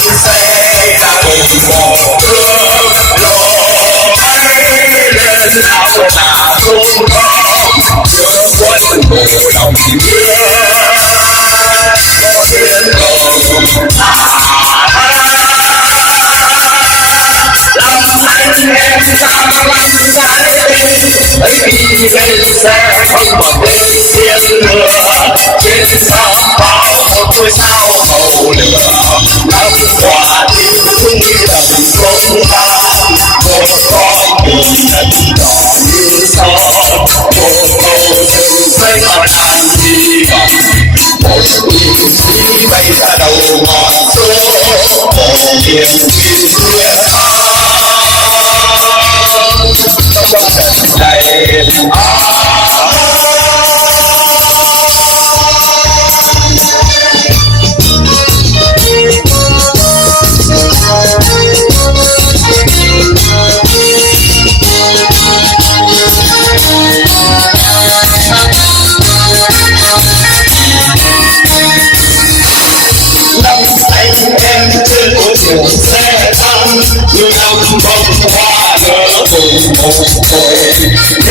tiền xe đã cùng một thương lộ ấy lên áo là tung không chưa quân bộ lòng chưa có tiền cầu anh em sao lắm gái ấy đi lên xe không còn đến thiên lửa trên sông bão một ngôi sao màu lửa năm quả tim chung đồng công ta một con đường đất đỏ như son một câu từ xây còn hàng hy vọng một niềm suy bay ra đầu ngọn số một niềm suy xưa trong trận này đường xe tăng như năm bông hoa nở cùng một trời